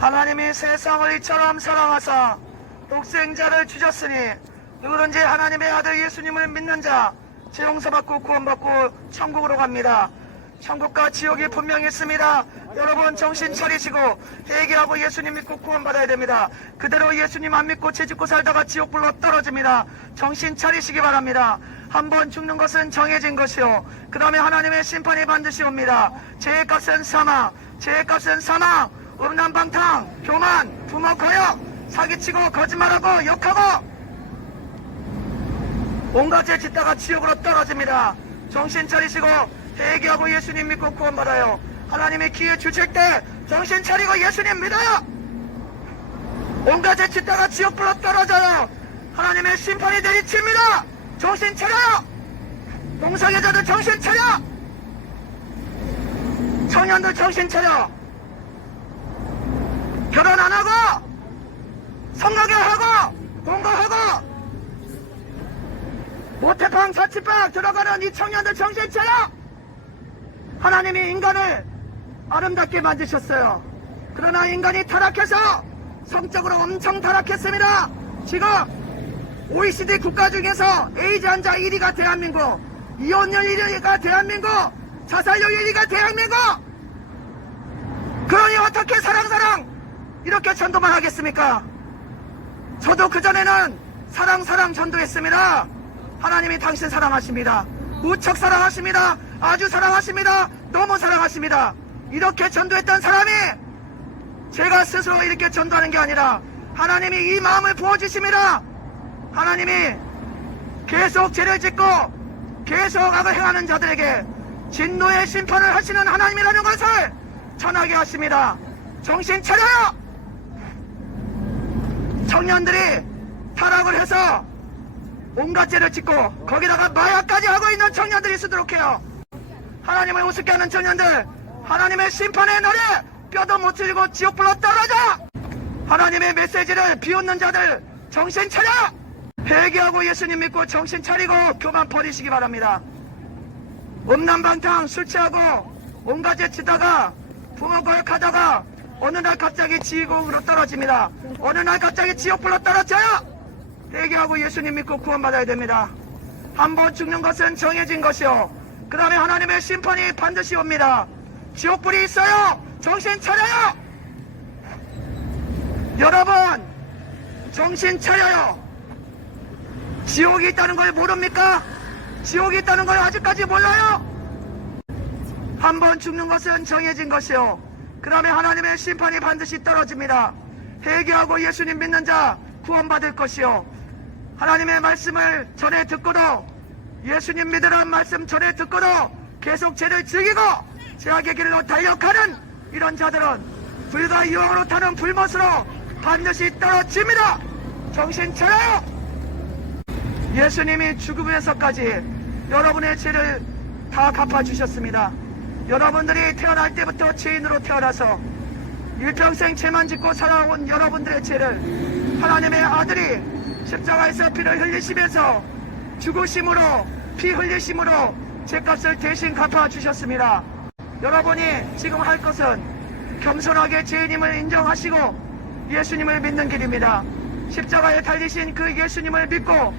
하나님이 세상을 이처럼 사랑하사 독생자를 주셨으니 누구든지 하나님의 아들 예수님을 믿는 자 죄 용서받고 구원받고 천국으로 갑니다. 천국과 지옥이 분명히 있습니다. 여러분 정신 차리시고 회개하고 예수님 믿고 구원받아야 됩니다. 그대로 예수님 안 믿고 죄짓고 살다가 지옥불로 떨어집니다. 정신 차리시기 바랍니다. 한번 죽는 것은 정해진 것이요, 그 다음에 하나님의 심판이 반드시 옵니다. 죄의 값은 사망, 죄의 값은 사망, 음란방탕, 교만, 부모 거역, 사기치고 거짓말하고 욕하고 온갖 죄 짓다가 지옥으로 떨어집니다. 정신 차리시고 회개하고 예수님 믿고 구원받아요. 하나님의 기회 주실 때 정신 차리고 예수님 믿어요. 온갖 죄 짓다가 지옥불로 떨어져요. 하나님의 심판이 내리칩니다. 정신 차려요. 동성애자들 정신 차려. 청년들 정신 차려. 결혼 안 하고 성가교하고 공부하고 모태방 자취방 들어가는 이 청년들 정신 차려. 하나님이 인간을 아름답게 만드셨어요. 그러나 인간이 타락해서 성적으로 엄청 타락했습니다. 지금 OECD 국가 중에서 에이즈 환자 1위가 대한민국, 이혼율 1위가 대한민국, 자살률 1위가 대한민국. 그러니 어떻게 사랑 이렇게 전도만 하겠습니까? 저도 그전에는 사랑 전도했습니다. 하나님이 당신 사랑하십니다. 무척 사랑하십니다. 아주 사랑하십니다. 너무 사랑하십니다. 이렇게 전도했던 사람이 제가 스스로 이렇게 전도하는 게 아니라 하나님이 이 마음을 부어주십니다. 하나님이 계속 죄를 짓고 계속 악을 행하는 자들에게 진노의 심판을 하시는 하나님이라는 것을 전하게 하십니다. 정신 차려요. 청년들이 타락을 해서 온갖 죄를 짓고 거기다가 마약까지 하고 있는 청년들이 있도록 해요. 하나님을 우습게 하는 청년들, 하나님의 심판의 날에 뼈도 못 찔리고 지옥불로 떨어져. 하나님의 메시지를 비웃는 자들 정신 차려. 회개하고 예수님 믿고 정신 차리고 교만 버리시기 바랍니다. 음란방탕 술 취하고 온갖 죄 치다가 부모 거역하다가 어느 날 갑자기 지옥으로 떨어집니다. 어느 날 갑자기 지옥불로 떨어져요. 회개하고 예수님 믿고 구원받아야 됩니다. 한번 죽는 것은 정해진 것이요, 그 다음에 하나님의 심판이 반드시 옵니다. 지옥불이 있어요. 정신 차려요. 여러분 정신 차려요. 지옥이 있다는 걸 모릅니까? 지옥이 있다는 걸 아직까지 몰라요? 한번 죽는 것은 정해진 것이요, 그 다음에 하나님의 심판이 반드시 떨어집니다. 회개하고 예수님 믿는 자 구원받을 것이요, 하나님의 말씀을 전해 듣고도 예수님 믿으라는 말씀 전해 듣고도 계속 죄를 즐기고 죄악의 길로 달려가는 이런 자들은 불과 유황으로 타는 불못으로 반드시 떨어집니다. 정신 차려요. 예수님이 죽음에서까지 여러분의 죄를 다 갚아주셨습니다. 여러분들이 태어날 때부터 죄인으로 태어나서 일평생 죄만 짓고 살아온 여러분들의 죄를 하나님의 아들이 십자가에서 피를 흘리시면서 죽으심으로 피 흘리심으로 죄값을 대신 갚아주셨습니다. 여러분이 지금 할 것은 겸손하게 죄인임을 인정하시고 예수님을 믿는 길입니다. 십자가에 달리신 그 예수님을 믿고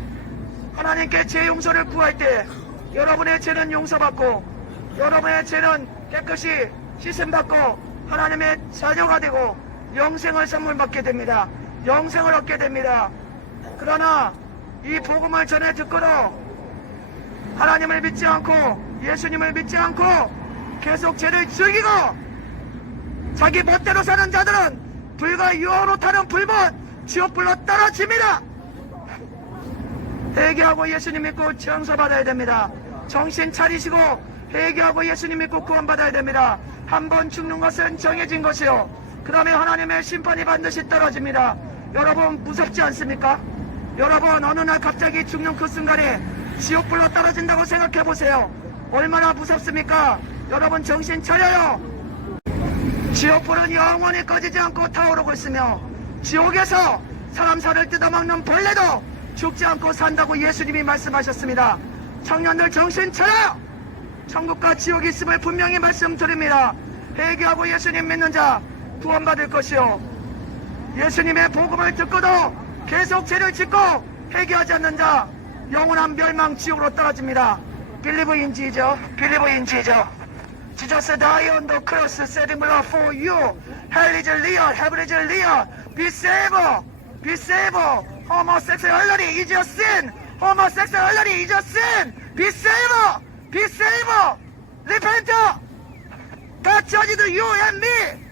하나님께 죄 용서를 구할 때 여러분의 죄는 용서받고 여러분의 죄는 깨끗이 씻음받고 하나님의 자녀가 되고 영생을 선물 받게 됩니다. 영생을 얻게 됩니다. 그러나 이 복음을 전해 듣고도 하나님을 믿지 않고 예수님을 믿지 않고 계속 죄를 즐기고 자기 멋대로 사는 자들은 불과 유황으로 타는 불못 지옥불로 떨어집니다. 회개하고 예수님 믿고 정서받아야 됩니다. 정신 차리시고 회개하고 예수님 믿고 구원받아야 됩니다. 한번 죽는 것은 정해진 것이요, 그 다음에 하나님의 심판이 반드시 떨어집니다. 여러분 무섭지 않습니까? 여러분 어느 날 갑자기 죽는 그 순간에 지옥불로 떨어진다고 생각해 보세요. 얼마나 무섭습니까? 여러분 정신 차려요. 지옥불은 영원히 꺼지지 않고 타오르고 있으며 지옥에서 사람 살을 뜯어먹는 벌레도 죽지 않고 산다고 예수님이 말씀하셨습니다. 청년들 정신 차려. 천국과 지옥이 있음을 분명히 말씀드립니다. 회개하고 예수님 믿는 자 구원받을 것이요 예수님의 복음을 듣고도 계속 죄를 짓고 회개하지 않는 자 영원한 멸망 지옥으로 떨어집니다. Believe in Jesus. Believe in Jesus. Jesus died on the cross, shedding blood for you. Hell is real. Heaven is real. Be saved. Be saved. Homosexuality is a sin. Homosexuality is a sin. Be saved. Be saved. Repent. God judges you and me.